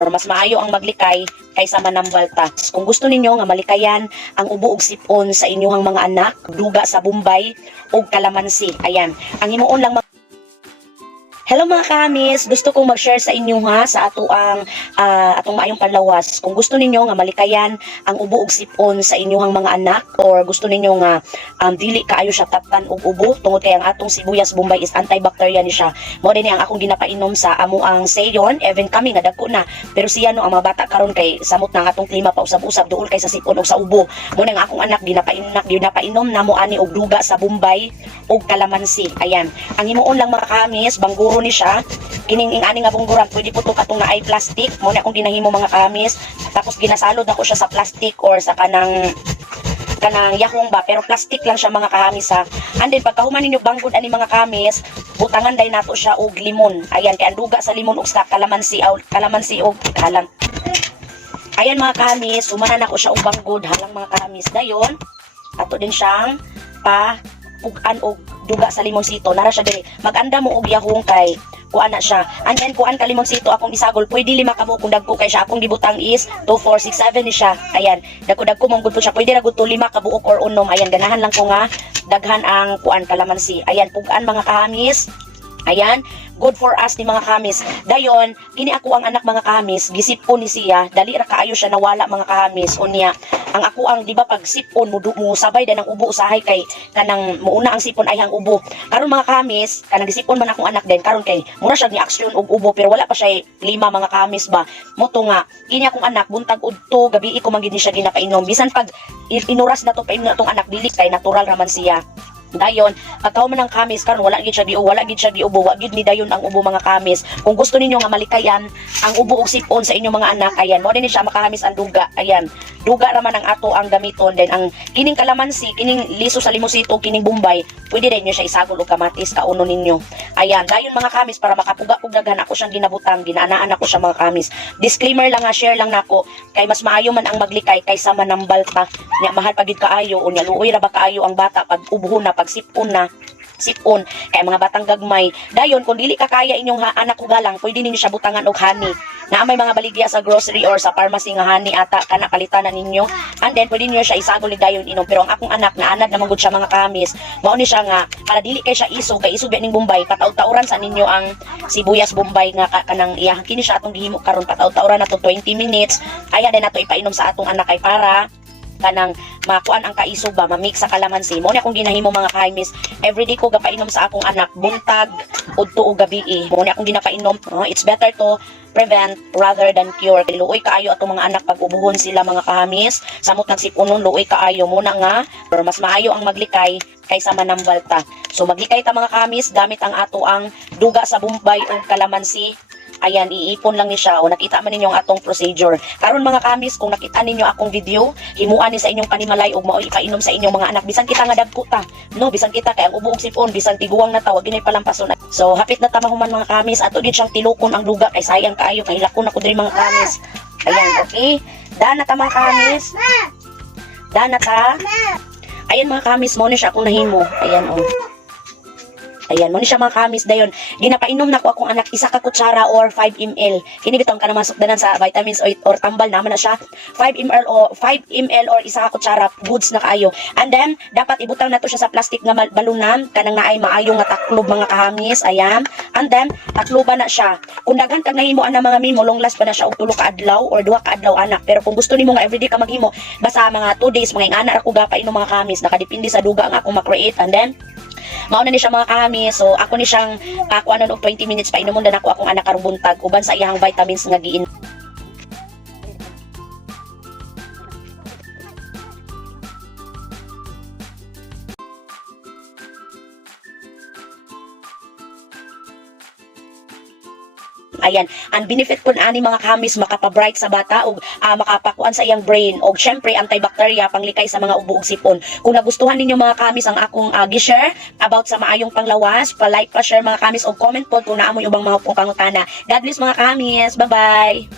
or mas maayo ang maglikay kaysa manambalta. Kung gusto ninyo nga malikayan ang ubo ug sipon sa inyong mga anak, duga sa Bombay ug kalamansi. Ayan, ang himuon lang Hello mga kamis, gusto kong mag-share sa inyo sa atong maayong panlawas. Kung gusto ninyo nga malikayan ang ubo ug sipon sa inyong mga anak or gusto ninyo nga dili kaayo siya taptan og ubo tungod kay ang atong sibuyas Bombay is antibacterial ni siya. Mao dinhi ang akong ginapainom sa amo ang sayon, even kami nga dagko na. Pero siya no ang mga bata karon kay samot na ang atong klima pa usab-usab duol kay sa sipon ug sa ubo. Mo ang akong anak ginapainom namo ani og duga sa Bombay ug kalamansi. Ayan, ang himuon lang mga kamis, bangguro ni siya kining ani nga bungguran pwede putok atong naay plastic mo na akong ginahimo mga kamis tapos ginasalod nako siya sa plastic or sa kanang yahong ba pero plastic lang siya mga kamis and then pagkahuman ninyo banggod ani mga kamis butangan day nato siya og limon. Ayan, kay ang duga sa limon ug sa kalamansi og halang. Ayan mga kamis, humanan ako siya og banggod halang mga kamis dayon ato din siyang pugan og duga sa limonsito nara siya diri maganda mo og yahong kay kuan na siya and then kuan ka limonsito akong isagol pwede 5 ka mo kung dagko kay siya akong gibutang is 2 4 6 7 ni siya. Ayan, dagko mong gud po siya pwede ra gud to 5 ka buok or unom. Ayan, ganahan lang ko nga daghan ang kuan kalamansi. Ayan, pugan mga kamis. Ayan, good for us ni mga kamis. Dayon, kini ako ang anak mga kamis, gisipon ni siya, dali ra kaayo siya nawala mga kamis. Unya, ang ako ang di ba pag sipon mo sabay dan ang ubo usahay kay kanang muuna ang sipon ay ang ubo. Karon mga kamis, kanang gisipon man akong anak din karon kay mura siya ni aksyon og ubo pero wala pa siya 5 mga kamis ba. Moto nga, kini akong anak buntag udto gabi ko man gid ni siya ginapainom. Bisan pag inuras na to painom na tong anak dili kay natural raman siya. Dayon, pagkaw man ang kamis karon wala gid siya giubo, wa gid ni dayon ang ubo mga kamis. Kung gusto ninyo nga malikayan ang ubo ug sipon sa inyong mga anak, ayan, mo din siya makahamis ang duga. Ayan, duga raman ang ato ang gamiton din ang kining kalamansi, kining liso sa limosito, kining Bombay, pwede din niyo siya isagol og kamatis kauno ninyo. Ayan, dayon mga kamis para makapuga og daghan ako siyang ginabutang, ginaanaan ako siya mga kamis. Disclaimer lang nga, share lang nako kay mas maayo man ang maglikay kaysa manambalta. Nya mahal pagid kaayo unya luoy ra ba kaayo ang bata pag ubuhon na pag sipon kay mga batang gagmay. Dayon kung dili ka kaya inyong anak ko galang pwede ninyo siya butangan og honey na may mga baligya sa grocery or sa pharmacy nga honey ata kana palitan na ninyo and then pwede niyo siya isagol ni dayon inom. Pero ang akong anak naanad naman gud siya mga kamis, mao ni siya nga para dili kay siya isog kay isog ning Bombay pataw-tauran sa ninyo ang sibuyas Bombay nga kanang iyang kini siya atong gihimo karon pataw-tauran nato 20 minutes. Ayan din nato ipainom sa atong anak kay para kanang makuan ang kaisog ba mamix sa kalamansi. Mo ni akong ginahimo mga kamis, everyday ko gapainom sa akong anak buntag udto ug gabi. Mo ni akong ginapainom. It's better to prevent rather than cure. Luoy kaayo atong mga anak pag ubuhon sila mga kamis samot nagsipunon luoy kaayo muna nga pero mas maayo ang maglikay kaysa manambalta. So maglikay ta mga kamis gamit ang ato ang duga sa Bombay ug kalamansi. Ayan, iipon lang ni siya o nakita man ninyo ang atong procedure. Karon mga kamis, kung nakita ninyo akong video, himuan ni sa inyong panimalay og mao ipainom sa inyong mga anak. Bisan kita nga dagko ta, no, bisan kita kay ang ubo ug sipon, bisan tiguang na ta, wag ginay palampason. So hapit na tamahuman mga kamis, ato din siyang tilukon ang duga kay sayang kaayo kay hilakon ako diri mga kamis. Ayan, okay? Dana ta mga kamis. Dana ta. Ayan mga kamis, mo ni siya akong nahimo. Ayan oh. Ayan, mo ni siya mga kamis dayon. Ginapainom nako akong anak 1 ka kutsara or 5 ml. Kini bitong kana masukdanan sa vitamins or tambal naman na siya. 5 ml or 1 ka kutsara goods na kaayo. And then dapat ibutang nato siya sa plastic nga balunan kanang naay maayo nga taklob mga kamis. Ayan. And then takloban na siya. Kung daghan kag nahimuan na mga mimo, long last pa na siya og 3 ka adlaw or 2 ka adlaw anak. Pero kung gusto nimo nga everyday ka maghimo, basta mga 2 days mga ingana ra ko gapainom mga kamis, nakadepende sa duga nga akong ma-create. And then mao na ni siya mga kamis. So ako ni siyang kuan og 20 minutes pa inomon dan ako akong anak karong buntag uban sa iyang vitamins nga giin. Ayan, ang benefit po ani mga kamis makapabright sa bata ug makapakuan sa iyang brain ug syempre antibacteria panglikay sa mga ubo ug sipon. Kung nagustuhan ninyo mga kamis ang akong gi-share about sa maayong panglawas, pa-like, pa-share mga kamis ug comment po kung naa mo ubang mga pangutana. God bless mga kamis. Bye-bye.